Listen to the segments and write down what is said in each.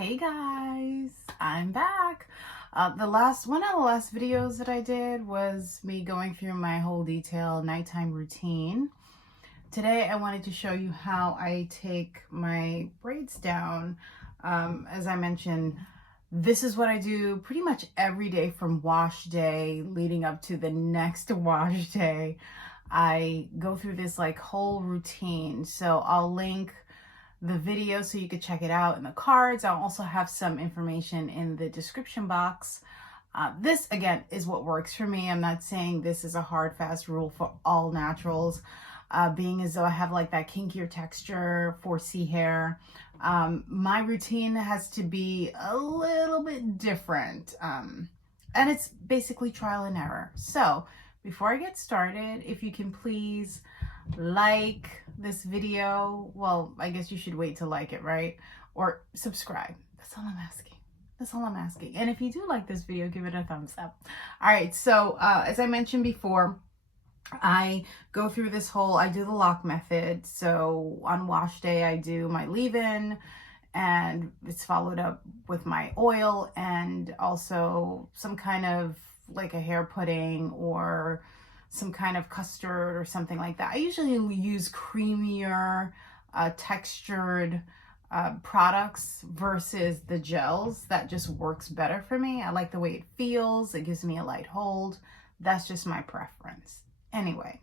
Hey guys, I'm back. One of the last videos that I did was me going through my whole detailed nighttime routine. Today I wanted to show you how I take my braids down. As I mentioned, this is what I do pretty much every day from wash day leading up to the next wash day. I go through this like whole routine. So I'll link the video so you could check it out in the cards. I'll also have some information in the description box. This again is what works for me. I'm not saying this is a hard fast rule for all naturals, being as though I have like that kinkier texture 4C hair. My routine has to be a little bit different, and it's basically trial and error. So before I get started, if you can please like this video. Well, I guess you should wait to like it, right? Or subscribe. That's all I'm asking. That's all I'm asking. And if you do like this video, give it a thumbs up. All right, so as I mentioned before, I go through this whole, I do the lock method. So on wash day, I do my leave-in, and it's followed up with my oil and also some kind of like a hair pudding or some kind of custard or something like that. I usually use creamier, textured products versus the gels. That just works better for me. I like the way it feels. It gives me a light hold. That's just my preference. Anyway,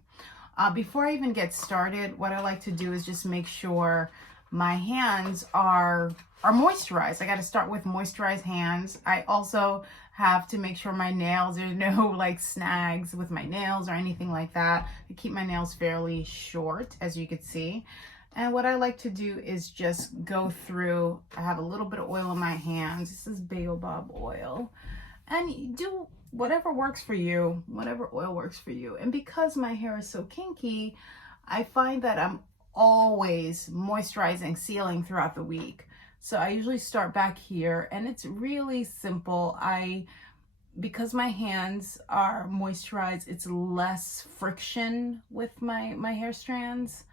before I even get started, what I like to do is just make sure my hands are moisturized. I got to start with moisturized hands. I also have to make sure my nails, there's no like snags with my nails or anything like that. I keep my nails fairly short, as you can see. And what I like to do is just go through, I have a little bit of oil in my hands. This is baobab oil. And do whatever works for you, whatever oil works for you. And because my hair is so kinky, I find that I'm always moisturizing, sealing throughout the week. So I usually start back here, and it's really simple. Because my hands are moisturized, it's less friction with my hair strands.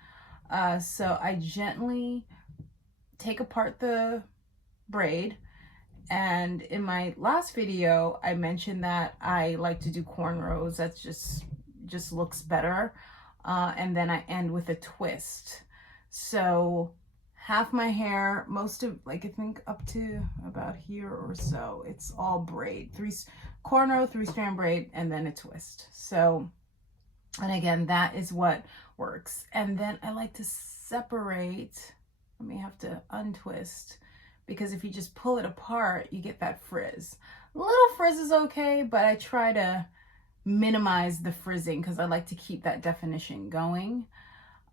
So I gently take apart the braid. And in my last video, I mentioned that I like to do cornrows. That's just looks better. And then I end with a twist. So half my hair, most of, like I think up to about here or so, it's all braid. Cornrow, 3-strand braid, and then a twist. So, and again, that is what works. And then I like to separate. Let me have to untwist, because if you just pull it apart, you get that frizz. A little frizz is okay, but I try to minimize the frizzing because I like to keep that definition going.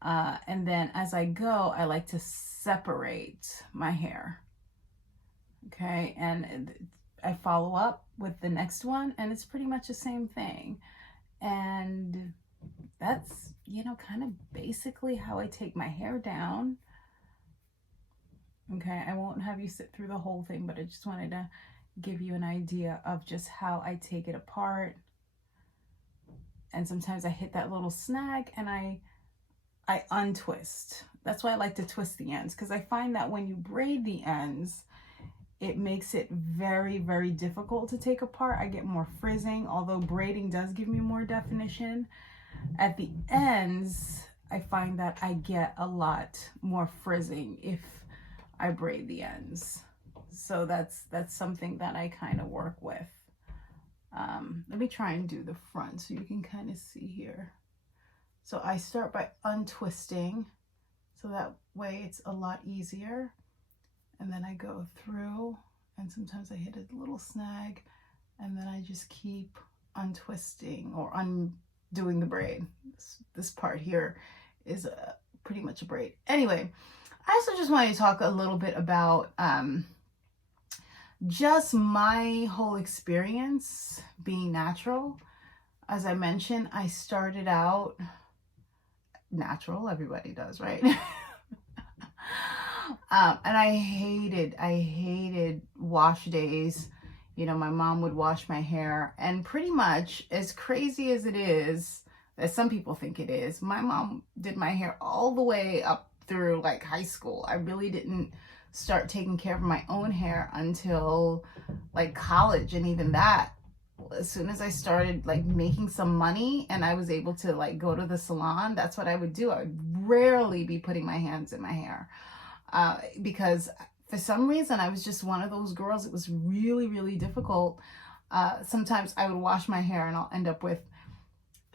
And then as I go, I like to separate my hair. Okay, and I follow up with the next one, and it's pretty much the same thing. And that's, kind of basically how I take my hair down. Okay, I won't have you sit through the whole thing, but I just wanted to give you an idea of just how I take it apart. And sometimes I hit that little snag and I untwist. That's why I like to twist the ends, because I find that when you braid the ends, it makes it very, very difficult to take apart. I get more frizzing, although braiding does give me more definition. At the ends, I find that I get a lot more frizzing if I braid the ends. So that's something that I kind of work with. Let me try and do the front so you can kind of see here. So I start by untwisting, so that way it's a lot easier. And then I go through, and sometimes I hit a little snag, and then I just keep untwisting or undoing the braid. This part here is pretty much a braid. Anyway, I also just wanted to talk a little bit about just my whole experience being natural. As I mentioned, I started out natural. Everybody does, right? And I hated wash days. My mom would wash my hair, and pretty much as crazy as it is, as some people think it is, my mom did my hair all the way up through like high school. I really didn't start taking care of my own hair until like college. And even that, as soon as I started like making some money and I was able to like go to the salon, that's what I would do. I would rarely be putting my hands in my hair because for some reason I was just one of those girls. It was really, really difficult. Sometimes I would wash my hair and I'll end up with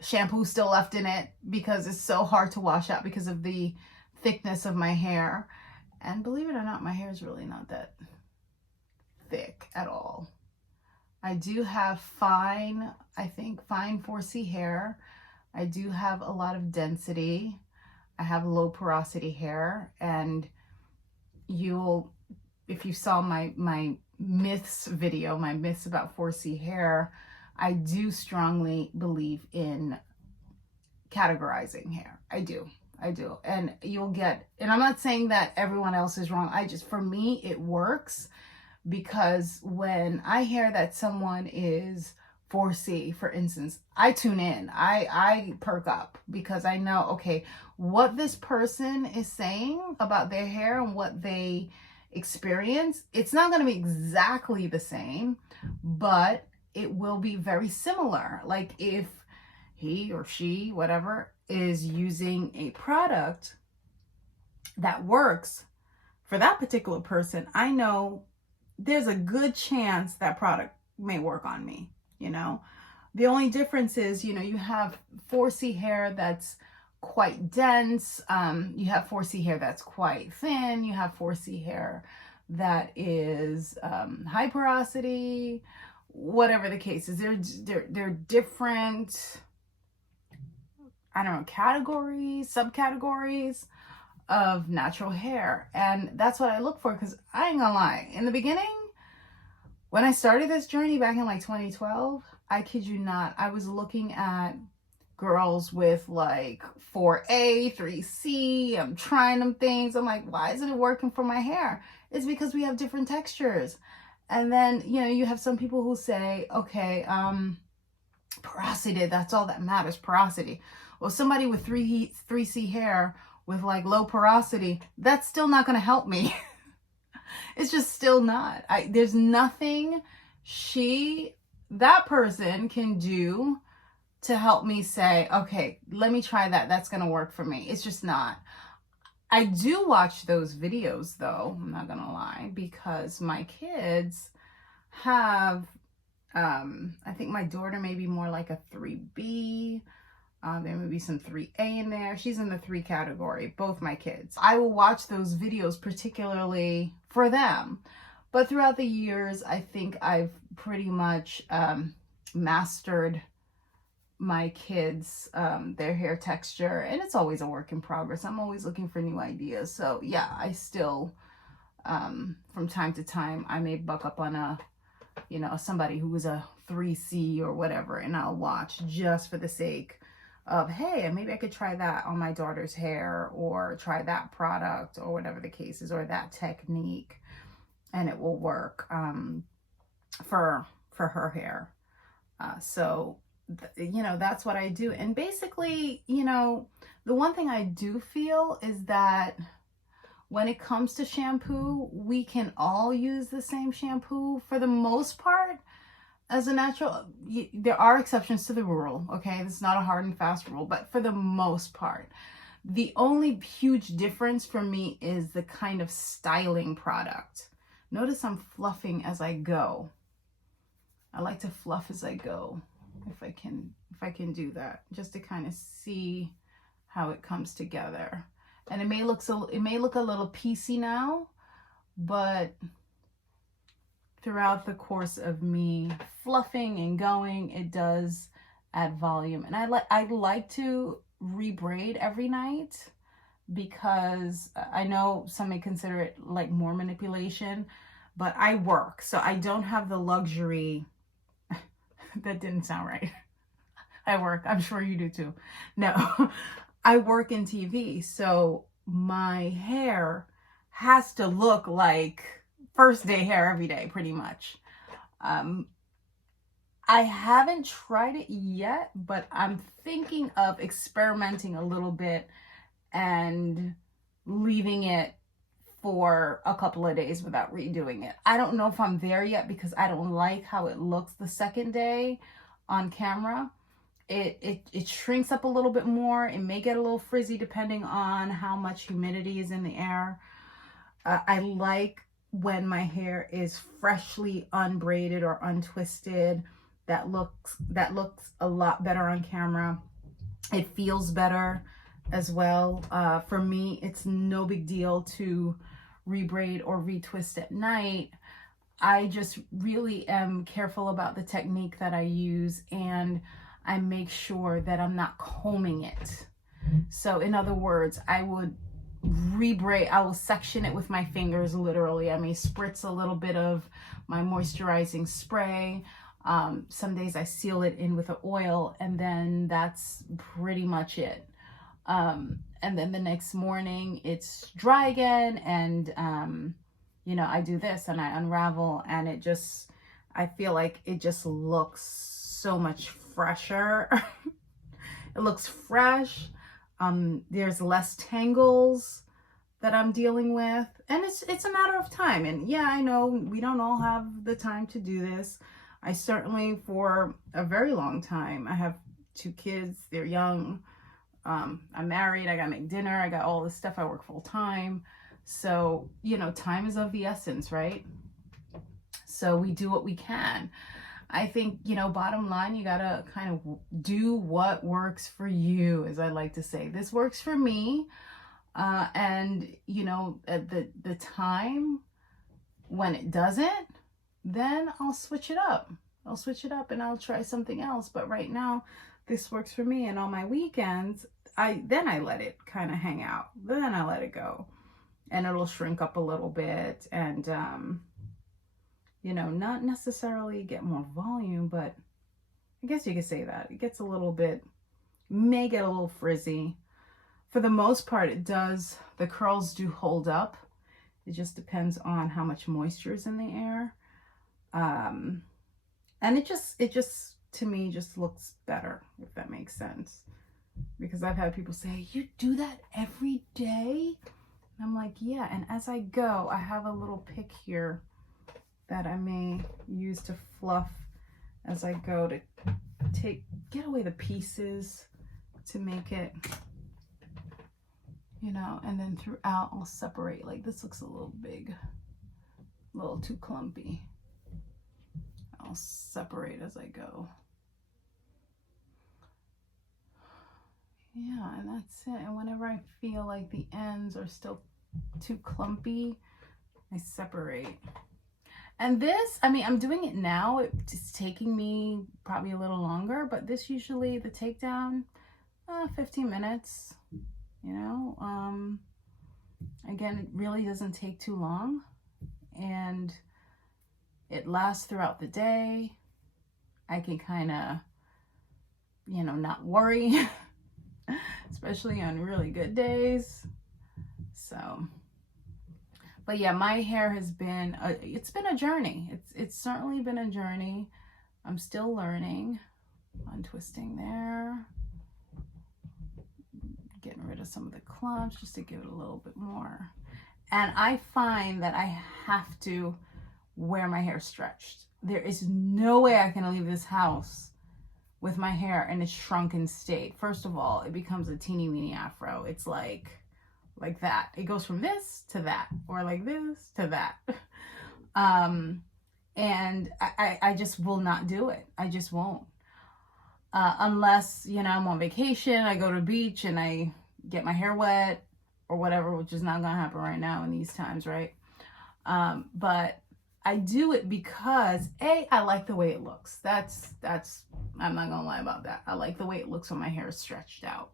shampoo still left in it because it's so hard to wash out because of the thickness of my hair. And believe it or not, my hair is really not that thick at all. I do have fine 4C hair. I do have a lot of density. I have low porosity hair, and if you saw my myths video, my myths about 4C hair, I do strongly believe in categorizing hair. I do. And you'll get, and I'm not saying that everyone else is wrong. For me, it works because when I hear that someone is 4C, for instance, I tune in. I perk up because I know, okay, what this person is saying about their hair and what they experience, it's not going to be exactly the same, but it will be very similar. Like if he or she, whatever, is using a product that works for that particular person, I know there's a good chance that product may work on me, you know. The only difference is, you know, you have 4C hair that's quite dense, you have 4C hair that's quite thin, you have 4C hair that is high porosity, whatever the case is. They're different, I don't know, categories, subcategories of natural hair. And that's what I look for, because I ain't gonna lie, in the beginning, when I started this journey back in like 2012, I kid you not, I was looking at girls with like 4A, 3C. I'm trying them things. I'm like, why isn't it working for my hair? It's because we have different textures. And then, you know, you have some people who say, okay, porosity, that's all that matters, porosity. Well, somebody with 3C hair with like low porosity, that's still not going to help me. It's just still not. There's nothing that person can do to help me say, okay, let me try that. That's going to work for me. It's just not. I do watch those videos though, I'm not going to lie, because my kids have, I think my daughter may be more like a 3B. There may be some 3A in there. She's in the 3 category, both my kids. I will watch those videos particularly for them. But throughout the years, I think I've pretty much mastered my kids, their hair texture. And it's always a work in progress. I'm always looking for new ideas. So yeah, I still, from time to time, I may buck up on somebody who is a 3C or whatever, and I'll watch just for the sake of, hey, maybe I could try that on my daughter's hair, or try that product, or whatever the case is, or that technique, and it will work for her hair. So that's what I do. And basically, the one thing I do feel is that when it comes to shampoo, we can all use the same shampoo for the most part. As a natural, there are exceptions to the rule, okay? This is not a hard and fast rule, but for the most part, the only huge difference for me is the kind of styling product. Notice I'm fluffing as I go. I like to fluff as I go, if I can do that, just to kind of see how it comes together. And it may look a little piecey now, but throughout the course of me fluffing and going, it does add volume. And I like to rebraid every night, because I know some may consider it like more manipulation, but I work, so I don't have the luxury. That didn't sound right. I work. I'm sure you do too. No, I work in TV, so my hair has to look like first day hair every day, pretty much. I haven't tried it yet, but I'm thinking of experimenting a little bit and leaving it for a couple of days without redoing it. I don't know if I'm there yet because I don't like how it looks the second day on camera. It shrinks up a little bit more. It may get a little frizzy depending on how much humidity is in the air. I like when my hair is freshly unbraided or untwisted. That looks a lot better on camera. It feels better as well. For me, it's no big deal to rebraid or retwist at night. I just really am careful about the technique that I use, and I make sure that I'm not combing it. So in other words, I would rebraid, I will section it with my fingers, literally. I may spritz a little bit of my moisturizing spray. Some days I seal it in with an oil, and then that's pretty much it. And then the next morning it's dry again, and you know, I do this and I unravel, and it just, I feel like it just looks so much fresher. It looks fresh. There's less tangles that I'm dealing with, and it's a matter of time. And yeah, I know we don't all have the time to do this. I certainly, for a very long time, I have 2 kids, they're young. I'm married, I gotta make dinner, I got all this stuff, I work full time. So, you know, time is of the essence, right? So we do what we can. I think, you know, bottom line, you gotta kind of do what works for you, as I like to say. This works for me. And, you know, at the time when it doesn't, then I'll switch it up. I'll switch it up and I'll try something else. But right now, this works for me. And on my weekends, I let it kind of hang out. Then I let it go. And it'll shrink up a little bit. And, you know, not necessarily get more volume, but I guess you could say that. It gets a little bit, may get a little frizzy. For the most part, it does. The curls do hold up. It just depends on how much moisture is in the air. And it just, to me, just looks better, if that makes sense. Because I've had people say, you do that every day? And I'm like, yeah. And as I go, I have a little pick here that I may use to fluff as I go to get away the pieces to make it, you know, and then throughout I'll separate. Like this looks a little big, a little too clumpy. I'll separate as I go. Yeah, and that's it. And whenever I feel like the ends are still too clumpy, I separate. And this, I mean, I'm doing it now. It's taking me probably a little longer, but this usually, the takedown, 15 minutes, you know. Again, it really doesn't take too long, and it lasts throughout the day. I can kind of, you know, not worry, especially on really good days. So, but yeah, my hair has been, it's been a journey. It's certainly been a journey. I'm still learning. Untwisting there. Getting rid of some of the clumps just to give it a little bit more. And I find that I have to wear my hair stretched. There is no way I can leave this house with my hair in a shrunken state. First of all, it becomes a teeny weeny afro. It's like that. It goes from this to that, or like this to that. And I just will not do it. I just won't. Unless, you know, I'm on vacation, I go to the beach and I get my hair wet or whatever, which is not gonna happen right now in these times, right? But I do it because I like the way it looks. That's I'm not gonna lie about that. I like the way it looks when my hair is stretched out.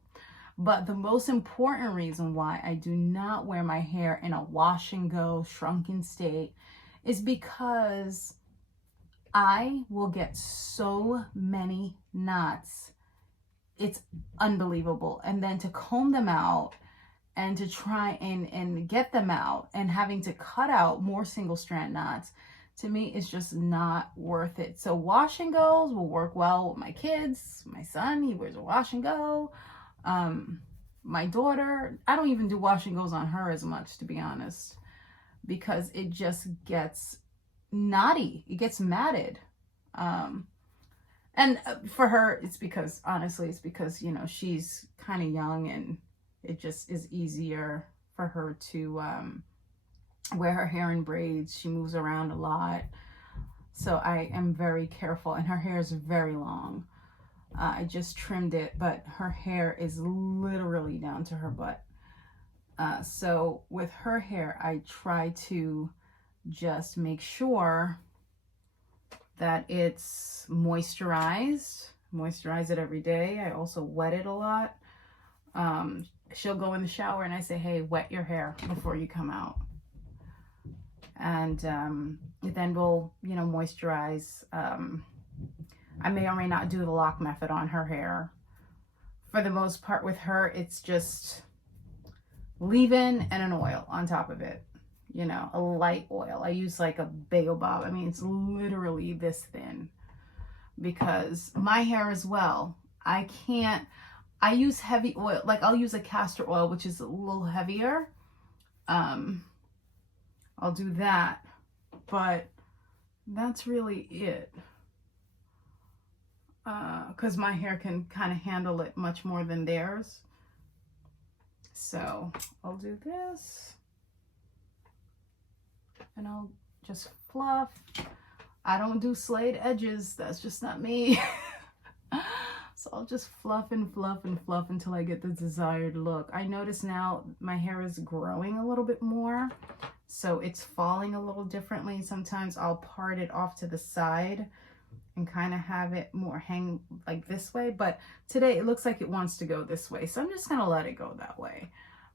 But the most important reason why I do not wear my hair in a wash and go shrunken state is because I will get so many knots. It's unbelievable. And then to comb them out and to try and get them out and having to cut out more single strand knots, to me, it's just not worth it. So wash and goes will work well with my kids. My son, he wears a wash and go. My daughter, I don't even do wash and goes on her as much, to be honest. because it just gets knotty. It gets matted. And for her, it's because, honestly, it's because, you know, she's kind of young and it just is easier for her to wear her hair in braids. She moves around a lot. So I am very careful, and her hair is very long. I just trimmed it, but her hair is literally down to her butt. So with her hair, I try to just make sure that it's moisturized. Moisturize it every day. I also wet it a lot. She'll go in the shower and I say, hey, wet your hair before you come out. And then we'll, you know, moisturize. I may or may not do the lock method on her hair. For the most part with her, it's just leave-in and an oil on top of it. You know, a light oil. I use like a baobab. I mean, it's literally this thin. Because my hair as well, I use heavy oil. Like I'll use a castor oil, which is a little heavier. I'll do that, but that's really it. Because my hair can kind of handle it much more than theirs. So I'll do this. And I'll just fluff. I don't do slayed edges. That's just not me. So I'll just fluff and fluff and fluff until I get the desired look. I notice now my hair is growing a little bit more. So it's falling a little differently. Sometimes I'll part it off to the side and kind of have it more hang like this way. But today it looks like it wants to go this way. So I'm just going to let it go that way.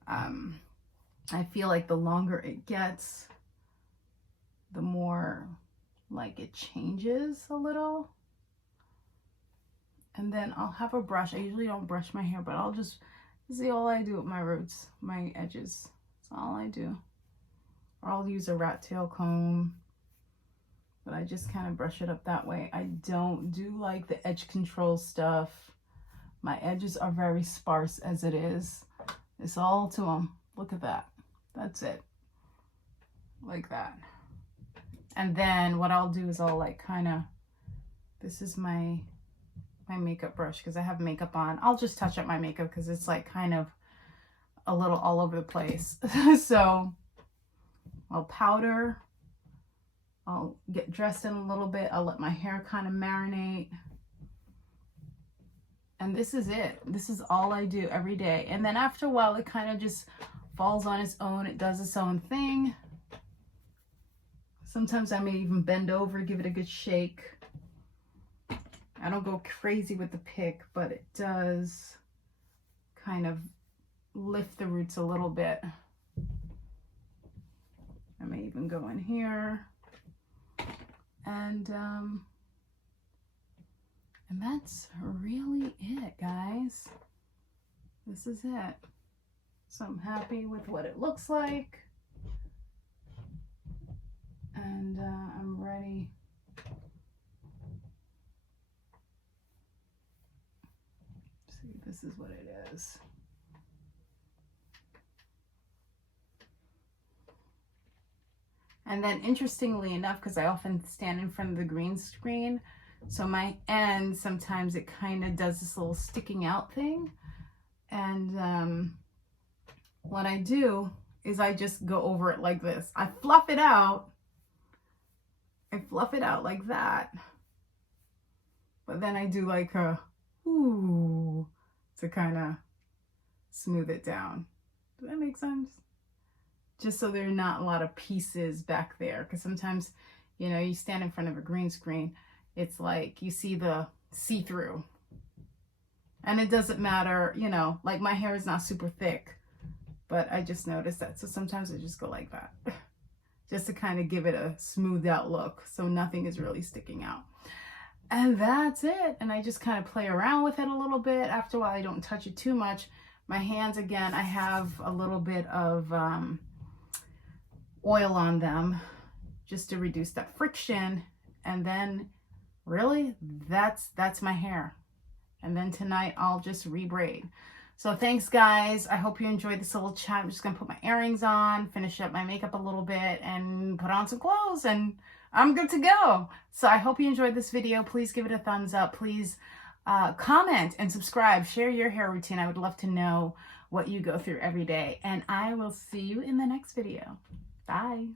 I feel like the longer it gets, the more like it changes a little. And then I'll have a brush. I usually don't brush my hair, but I'll just, see, all I do with my roots, my edges. That's all I do. Or I'll use a rat tail comb, but I just kind of brush it up that way. I don't do like the edge control stuff. My edges are very sparse as it is. It's all to them. Look at that. That's it. Like that. And then what I'll do is I'll like kind of, this is my makeup brush because I have makeup on. I'll just touch up my makeup because it's like kind of a little all over the place. So I'll powder. I'll get dressed in a little bit. I'll let my hair kind of marinate. And this is it. This is all I do every day. And then after a while, it kind of just falls on its own. It does its own thing. Sometimes I may even bend over, give it a good shake. I don't go crazy with the pick, but it does kind of lift the roots a little bit. I may even go in here. And that's really it, guys. This is it. So I'm happy with what it looks like. And I'm ready. See, this is what it is. And then interestingly enough, because I often stand in front of the green screen, so my end, sometimes it kind of does this little sticking out thing. And what I do is I just go over it like this. I fluff it out. I fluff it out like that. But then I do like a ooh to kind of smooth it down. Does that make sense? Just so there are not a lot of pieces back there. Because sometimes, you know, you stand in front of a green screen, it's like you see the see-through. And it doesn't matter, you know, like my hair is not super thick, but I just noticed that. So sometimes I just go like that. Just to kind of give it a smoothed out look. So nothing is really sticking out. And that's it. And I just kind of play around with it a little bit. After a while, I don't touch it too much. My hands, again, I have a little bit of oil on them just to reduce that friction. And then really, that's my hair. And then tonight I'll just rebraid. So thanks, guys. I hope you enjoyed this little chat. I'm just going to put my earrings on, finish up my makeup a little bit, and put on some clothes, and I'm good to go. So I hope you enjoyed this video. Please give it a thumbs up. Please comment and subscribe. Share your hair routine. I would love to know what you go through every day. And I will see you in the next video. Bye.